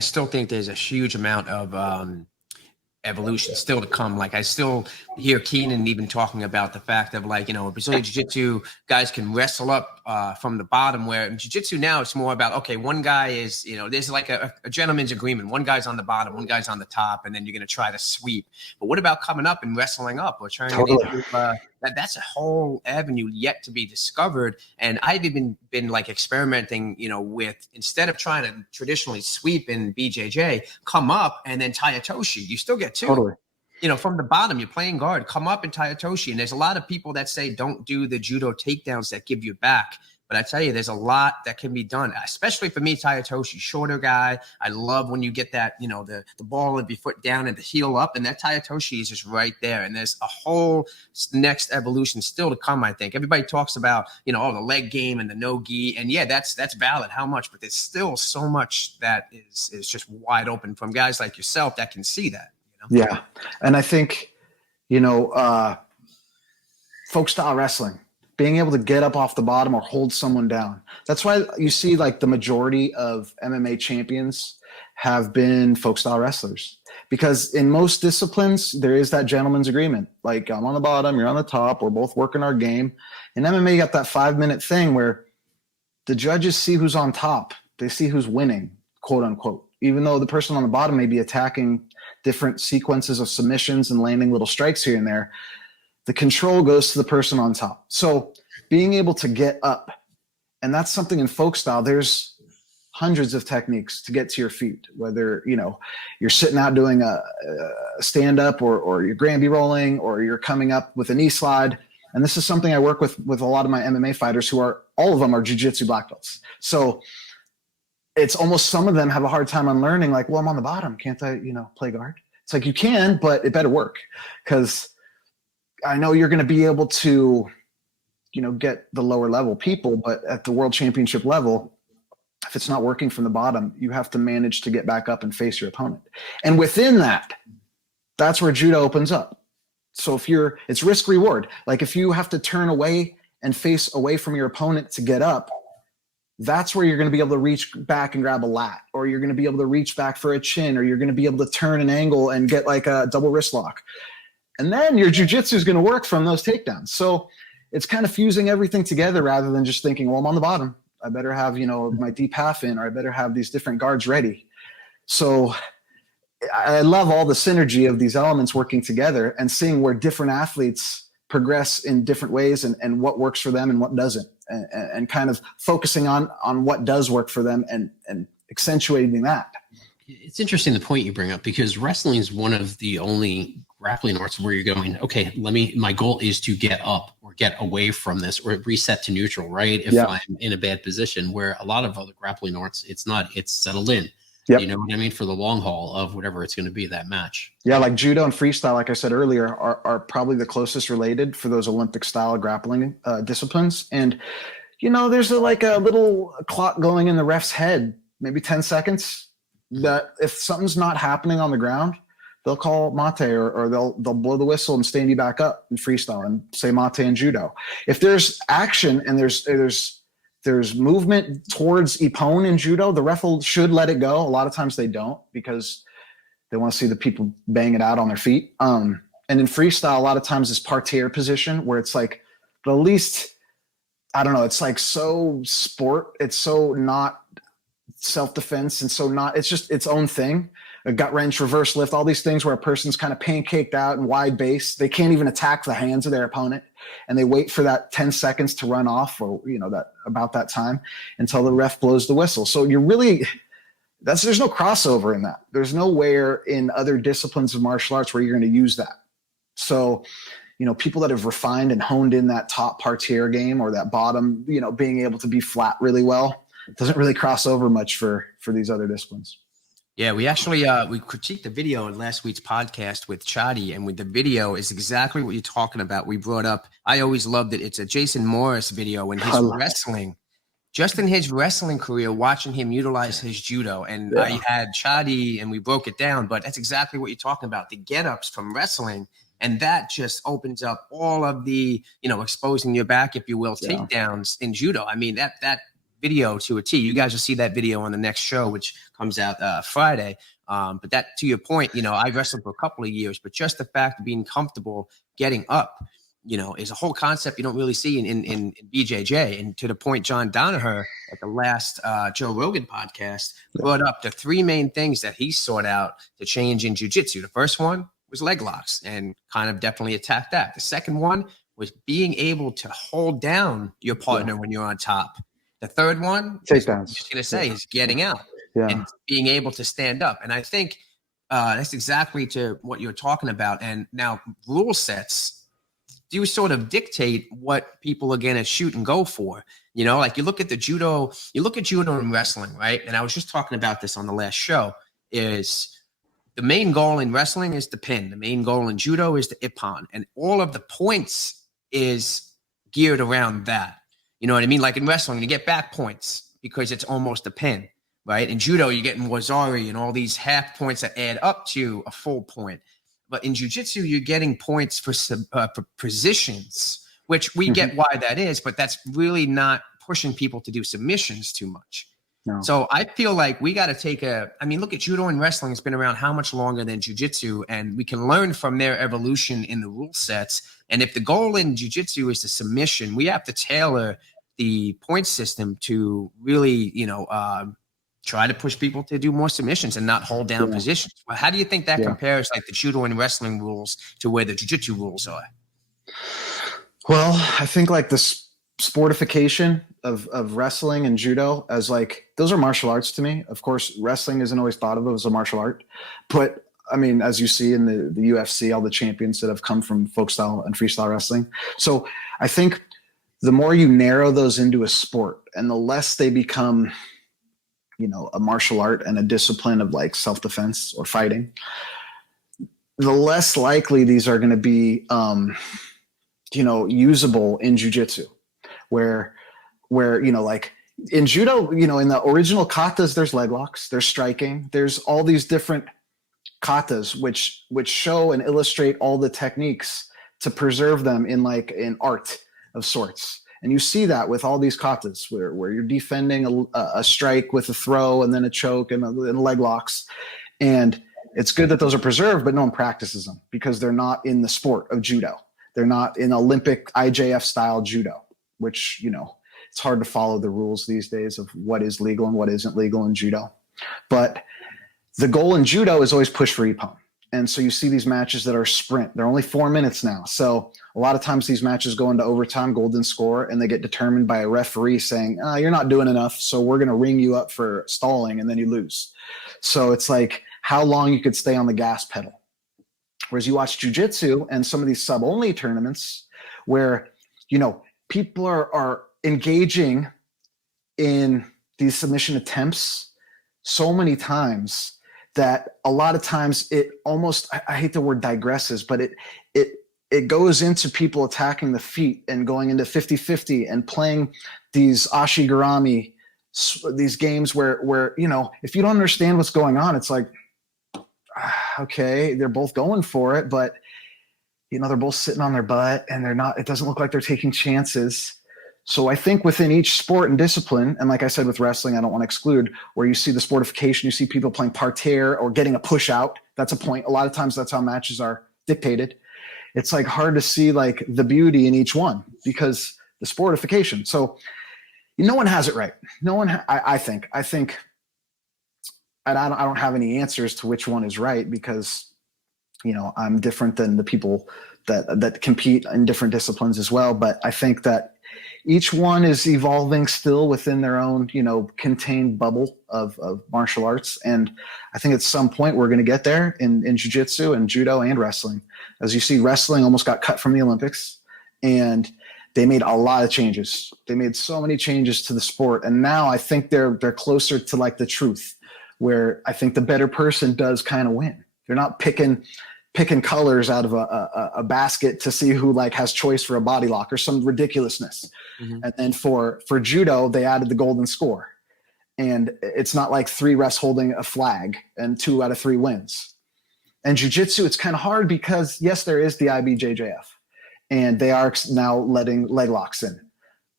Still think there's a huge amount of evolution still to come. Like I still hear Keenan even talking about the fact of like, Brazilian Jiu-Jitsu guys can wrestle up from the bottom, where in Jiu-Jitsu now it's more about, okay, one guy is, there's like a gentleman's agreement. One guy's on the bottom, one guy's on the top, and then you're going to try to sweep. But what about coming up and wrestling up or trying to improve, that's a whole avenue yet to be discovered. And I've even been like experimenting, with, instead of trying to traditionally sweep in BJJ, come up and then tie a toshi. You still get two. Totally. From the bottom, you're playing guard, come up and tie a toshi. And there's a lot of people that say don't do the judo takedowns that give you back. But I tell you, there's a lot that can be done, especially for me, tie a toshi, shorter guy. I love when you get that, the ball of your foot down and the heel up, and that tie a toshi is just right there. And there's a whole next evolution still to come, I think. Everybody talks about, the leg game and the no-gi. And yeah, that's valid, how much, but there's still so much that is just wide open from guys like yourself that can see that. Yeah. And I think, folk style wrestling, being able to get up off the bottom or hold someone down. That's why you see like the majority of MMA champions have been folk style wrestlers, because in most disciplines, there is that gentleman's agreement. Like, I'm on the bottom, you're on the top, we're both working our game. In MMA, you got that 5-minute thing where the judges see who's on top. They see who's winning, quote unquote, even though the person on the bottom may be attacking different sequences of submissions and landing little strikes here and there. The control goes to the person on top. So being able to get up, and that's something in folk style, there's hundreds of techniques to get to your feet, whether, you're sitting out doing a stand up or you're Granby rolling, or you're coming up with a knee slide. And this is something I work with a lot of my MMA fighters who are, all of them are jiu-jitsu black belts. So it's almost, some of them have a hard time unlearning, like, well, I'm on the bottom. Can't I, play guard? It's like, you can, but it better work, because I know you're going to be able to, get the lower level people, but at the world championship level, if it's not working from the bottom, you have to manage to get back up and face your opponent. And within that, that's where judo opens up. So it's risk reward. Like if you have to turn away and face away from your opponent to get up, that's where you're going to be able to reach back and grab a lat, or you're going to be able to reach back for a chin, or you're going to be able to turn an angle and get like a double wrist lock. And then your jiu-jitsu is going to work from those takedowns. So it's kind of fusing everything together rather than just thinking, well, I'm on the bottom, I better have, my deep half in, or I better have these different guards ready. So I love all the synergy of these elements working together and seeing where different athletes progress in different ways and what works for them and what doesn't, and kind of focusing on what does work for them and accentuating that. It's interesting the point you bring up, because wrestling is one of the only grappling arts where you're going, okay, my goal is to get up or get away from this or reset to neutral, right? If I'm in a bad position, where a lot of other grappling arts, it's not, it's settled in. Yep. You know what I mean? For the long haul of whatever it's going to be, that match. Yeah, like judo and freestyle, like I said earlier, are probably the closest related for those Olympic style grappling disciplines. And, there's a little clock going in the ref's head, maybe 10 seconds, that if something's not happening on the ground, they'll call mate, or they'll blow the whistle and stand you back up in freestyle and say mate in judo. If there's action and there's movement towards ippon in judo, the ref should let it go. A lot of times they don't, because they want to see the people bang it out on their feet. And in freestyle, a lot of times it's parterre position, where it's like the least, I don't know, it's like so sport. It's so not self-defense, and so not, it's just its own thing. A gut wrench, reverse lift, all these things where a person's kind of pancaked out and wide base. They can't even attack the hands of their opponent, and they wait for that 10 seconds to run off, or that about that time, until the ref blows the whistle. So you're really, there's no crossover in that. There's nowhere in other disciplines of martial arts where you're going to use that. So people that have refined and honed in that top parterre game, or that bottom, being able to be flat really well, doesn't really cross over much for these other disciplines. Yeah, we actually we critiqued the video in last week's podcast with Chadi, and with the video is exactly what you're talking about. We brought up, I always loved it. It's a Jason Morris video when he's wrestling. Just in his wrestling career, watching him utilize his judo. And I had Chadi and we broke it down, but that's exactly what you're talking about. The get-ups from wrestling And that just opens up all of the, exposing your back, if you will, takedowns in judo. I mean, that video to a T. You guys will see that video on the next show, which comes out Friday. But that, to your point, I wrestled for a couple of years, but just the fact of being comfortable getting up, is a whole concept you don't really see in BJJ. And to the point, John Danaher at the last Joe Rogan podcast brought up the three main things that he sought out to change in jiu-jitsu. The first one was leg locks, and kind of definitely attacked that. The second one was being able to hold down your partner when you're on top. The third one, takedowns, is getting out and being able to stand up. And I think that's exactly to what you're talking about. And now rule sets do sort of dictate what people are going to shoot and go for. Like you look at judo and wrestling, right? And I was just talking about this on the last show, is the main goal in wrestling is the pin. The main goal in judo is the ippon. And all of the points is geared around that. You know what I mean? Like in wrestling, you get back points because it's almost a pin, right? In judo, you're getting wazari and all these half points that add up to a full point. But in jiu-jitsu, you're getting points for positions, which we get why that is, but that's really not pushing people to do submissions too much. No. So I feel like we got to take look at judo and wrestling. It's been around how much longer than jiu-jitsu, and we can learn from their evolution in the rule sets. And if the goal in jiu-jitsu is the submission, we have to tailor the point system to really, try to push people to do more submissions and not hold down positions. Well, how do you think that compares, like the judo and wrestling rules to where the jiu-jitsu rules are? Well, I think like the sportification of wrestling and judo as like, those are martial arts to me. Of course, wrestling isn't always thought of as a martial art, but I mean, as you see in the UFC, all the champions that have come from folk style and freestyle wrestling. So I think the more you narrow those into a sport and the less they become, a martial art and a discipline of like self-defense or fighting, the less likely these are going to be, usable in jiu-jitsu, where, like in judo, in the original katas, there's leg locks, there's striking, there's all these different katas, which show and illustrate all the techniques to preserve them in like an art of sorts. And you see that with all these katas where you're defending a strike with a throw and then a choke and leg locks. And it's good that those are preserved, but no one practices them because they're not in the sport of judo. They're not in Olympic IJF style judo, which, it's hard to follow the rules these days of what is legal and what isn't legal in judo. But the goal in judo is always push for ippon. And so you see these matches that are sprint. They're only 4 minutes now. So a lot of times these matches go into overtime, golden score, and they get determined by a referee saying, you're not doing enough, so we're going to ring you up for stalling, and then you lose. So it's like how long you could stay on the gas pedal. Whereas you watch jiu-jitsu and some of these sub-only tournaments where, people are engaging in these submission attempts so many times that a lot of times it almost, I hate the word digresses, but it goes into people attacking the feet and going into 50-50 and playing these ashigurami, these games where if you don't understand what's going on, it's like, okay, they're both going for it, but they're both sitting on their butt and it doesn't look like they're taking chances. So I think within each sport and discipline, and like I said with wrestling, I don't want to exclude, where you see the sportification, you see people playing parterre or getting a push out. That's a point. A lot of times that's how matches are dictated. It's like hard to see like the beauty in each one because the sportification. So no one has it right. No one, I think, and I don't have any answers to which one is right because, I'm different than the people that compete in different disciplines as well. But I think that each one is evolving still within their own, contained bubble of martial arts. And I think at some point we're going to get there in jiu-jitsu and judo and wrestling. As you see, wrestling almost got cut from the Olympics and they made a lot of changes. They made so many changes to the sport. And now I think they're closer to like the truth, where I think the better person does kind of win. They're not picking colors out of a basket to see who like has choice for a body lock or some ridiculousness. Mm-hmm. And then for judo, they added the golden score. And it's not like 3 refs holding a flag and 2 out of 3 wins. And jiu-jitsu, it's kind of hard because, yes, there is the IBJJF, and they are now letting leg locks in.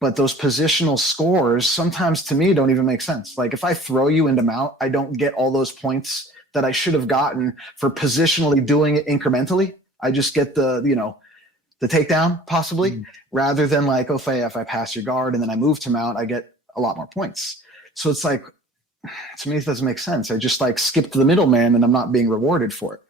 But those positional scores sometimes to me don't even make sense. Like if I throw you into mount, I don't get all those points that I should have gotten for positionally doing it incrementally. I just get the takedown possibly, rather than like, oh, if I pass your guard and then I move to mount, I get a lot more points. So it's like, to me, it doesn't make sense. I just like skipped the middleman and I'm not being rewarded for it.